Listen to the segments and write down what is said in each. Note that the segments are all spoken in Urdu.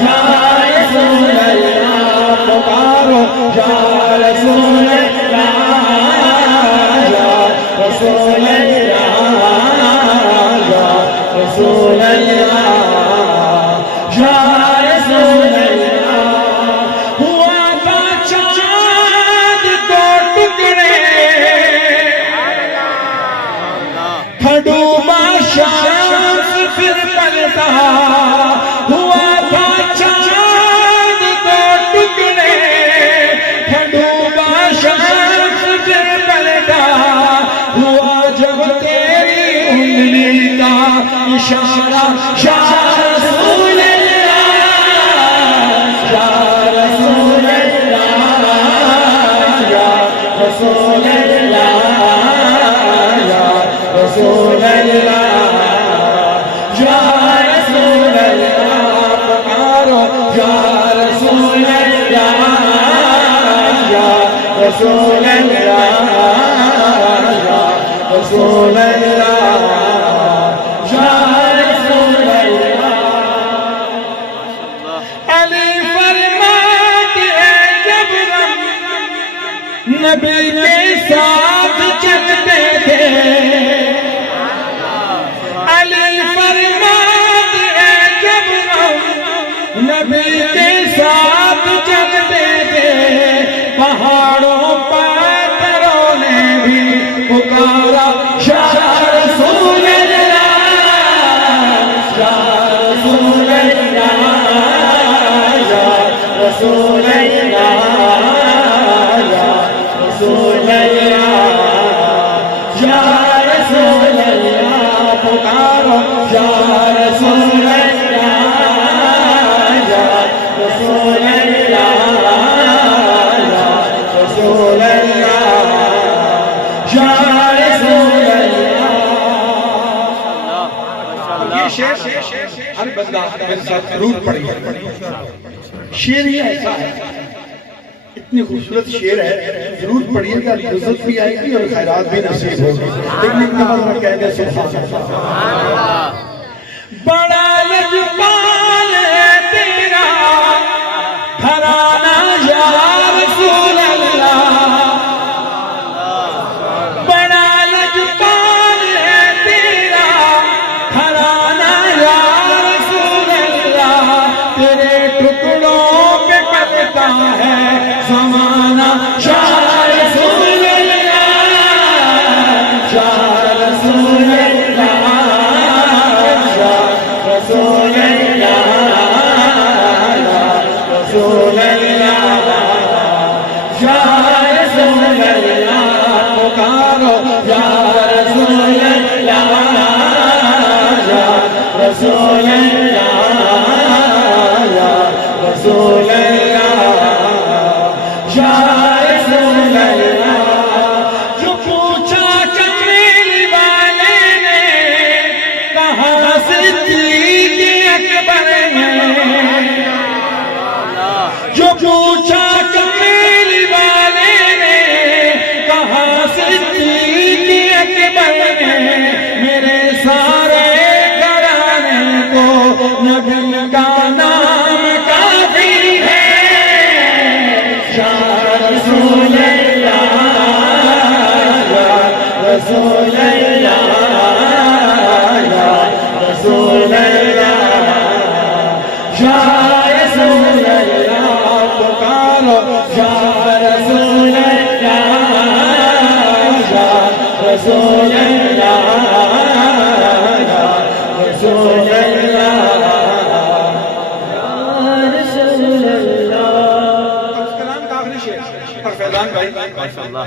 یا رسول اللہ پکارو یا رسول اللہ یا رسول اللہ یا رسول اللہ یا رسول اللہ ہوا تھا چاند کو ٹکڑے تھا ڈوبا شمس پھر پلٹا ہوا تھا چاند کو ٹکڑے تھا ڈوبا شمس پھر پلٹا ہوا جب تیری انگلی کا اشارہ یا رسول اللہ یا رسول اللہ یا رسول اللہ یا رسول اللہ یا رسول اللہ پکارو یا رسول اللہ یا رسول اللہ یا رسول اللہ یا رسول اللہ علی فرماتے ہیں جب ہم نبی کے ساتھ چلتے تھے علی فرماتے ہیں جب ہم نبی کے ساتھ چلتے تھے پہاڑوں پتھروں نے بھی پکارا یا رسول اللہ یا رسول اللہ یا رسول اللہ یا رسول اللہ یا رسول اللہ پکارو یا رسول اللہ یا رسول اللہ یا رسول اللہ یا رسول اللہ یہ شعر ہر بندہ میرے ساتھ ضرور پڑھیں شعر یہ ایسا ہے اتنی خوبصورت شعر ہے ضرور پڑھیے گا لذت بھی آئے گی اور خیرات بھی نصیب ہوگی لیکن ایک نمبر میں کہہ دے سبحان اللہ بڑا لجپال ہے تیرا گھرانہ یا رسول اللہ بڑا لجپال ہے تیرا گھرانہ یا رسول اللہ تیرے ٹکڑوں پہ کٹتا ہے زمانہ یا رسول اللہ یا رسول اللہ یا رسول اللہ یا رسول اللہ یا رسول اللہ پکارو یا رسول اللہ یا رسول اللہ یا رسول اللہ یا رسول اللہ جو پوچھا چمیل والے نے کہا صدیق اکبر نے جو پوچھا چمیل والے نے کہا صدیق اکبر نے میرے سارے گھرانے کو نبی کا نام کافی ہے یا رسول اللہ یا رسول اللہ یا رسول اللہ یا رسول اللہ پکارو یا رسول اللہ یا رسول اللہ یا رسول اللہ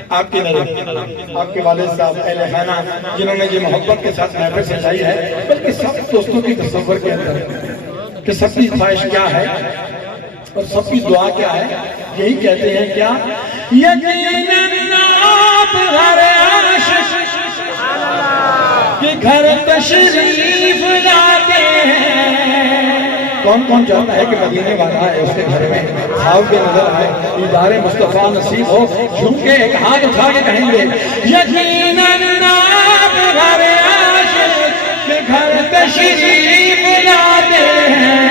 آپ کی نظر آپ کے والد صاحب اہل خانہ جنہوں نے یہ محبت کے ساتھ محفل سجائی ہے بلکہ سب دوستوں کی تصور کے اندر کہ سب کی خواہش کیا ہے اور سب کی دعا کیا ہے یہی کہتے ہیں کیا یقیناً آپ ہر عاشق کے گھر تشریف لاتے ہیں کون کون چاہتا ہے کہ مدینے والا ہے اس کے گھر میں خواب کے نظر آئے دیدار مصطفیٰ نصیب ہو جھوم کے ایک ہاتھ اٹھا کے کہیں گے یقیناً آپ ہر عاشق کے گھر تشریف لاتے ہیں